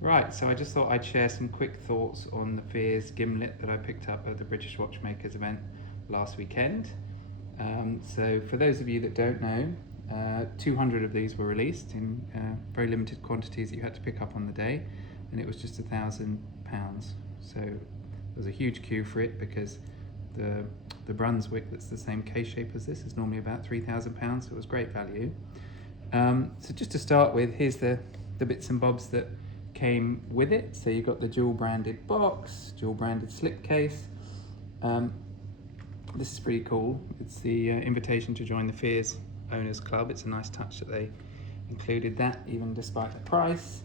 Right, so I just thought I'd share some quick thoughts on the Underd0g Gimlet that I picked up at the British Watchmakers event last weekend. So for those of you that don't know, 200 of these were released in very limited quantities that you had to pick up on the day, and it was just £1,000. So there was a huge queue for it because the Brunswick, that's the same case shape as this, is normally about £3,000, so it was great value. So just to start with, here's the bits and bobs that came with it. So you've got the dual branded box, dual branded slipcase. This is pretty cool. It's the invitation to join the Fears Owners Club. It's a nice touch that they included that, even despite the price.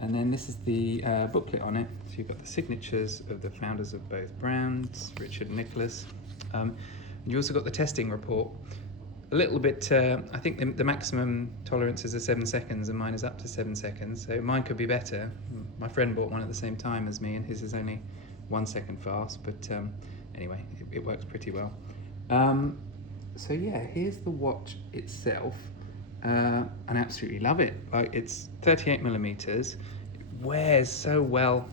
And then this is the booklet on it. So you've got the signatures of the founders of both brands, Richard and Nicholas. And you also got the testing report. A little bit, I think the maximum tolerance is 7 seconds and mine is up to 7 seconds, so mine could be better. My friend bought one at the same time as me and his is only 1 second fast, but anyway, it works pretty well. So yeah, here's the watch itself, and I absolutely love it. Like, it's 38mm, it wears so well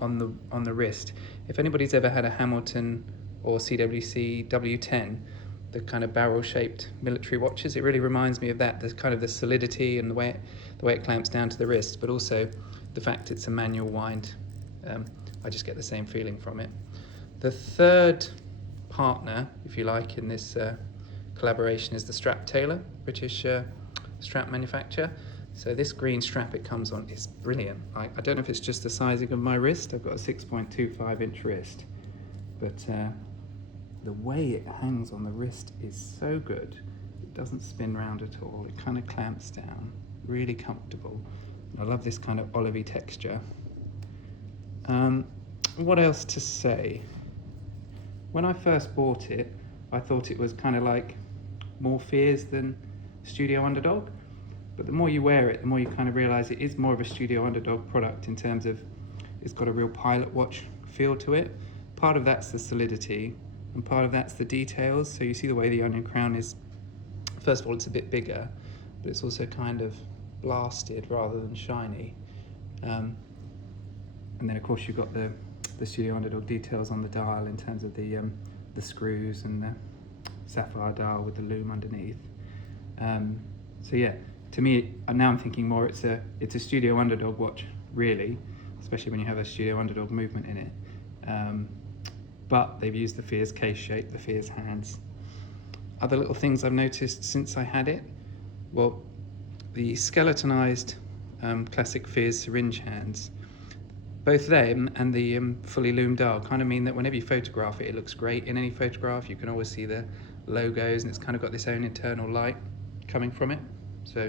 on the wrist. If anybody's ever had a Hamilton or CWC W10, the kind of barrel-shaped military watches, it really reminds me of that. There's kind of the solidity and the way it clamps down to the wrist, but also the fact it's a manual wind. I just get the same feeling from it. The third partner, if you like, in this collaboration is the strap tailor, British strap manufacturer. So this green strap it comes on is brilliant. I don't know if it's just the sizing of my wrist. I've got a 6.25 inch wrist, but the way it hangs on the wrist is so good. It doesn't spin round at all. It kind of clamps down, really comfortable. I love this kind of olivey texture. What else to say? When I first bought it, I thought it was kind of like more Fears than Studio Underdog. But the more you wear it, the more you kind of realize it is more of a Studio Underdog product in terms of it's got a real pilot watch feel to it. Part of that's the solidity, and part of that's the details. So you see the way the onion crown is, first of all, it's a bit bigger, but it's also kind of blasted rather than shiny. And then of course you've got the Studio Underdog details on the dial in terms of the screws and the sapphire dial with the loom underneath. So yeah, to me, now I'm thinking more it's a Studio Underdog watch, really, especially when you have a Studio Underdog movement in it. But they've used the Fears case shape, the Fears hands. Other little things I've noticed since I had it, well, the skeletonized classic Fears syringe hands, both them and the fully loomed dial kind of mean that whenever you photograph it, it looks great. In any photograph, you can always see the logos, and it's kind of got this own internal light coming from it. So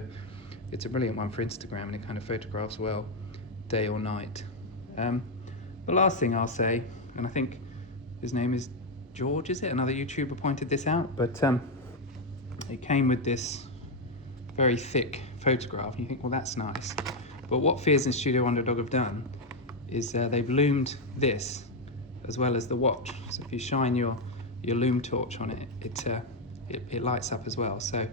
it's a brilliant one for Instagram, and it kind of photographs well day or night. The last thing I'll say, and I think his name is George, is it? Another YouTuber pointed this out, but it came with this very thick photograph, and you think, well, that's nice. But what Fears and Studio Underdog have done is they've loomed this as well as the watch. So if you shine your loom torch on it, it lights up as well. So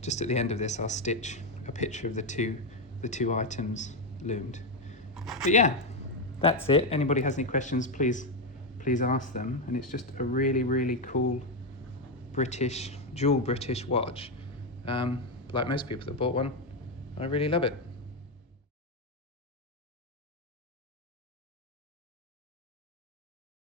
just at the end of this, I'll stitch a picture of the two items loomed. But yeah, that's it. Anybody has any questions, please ask them. And it's just a really, really cool dual British watch. Like most people that bought one, I really love it.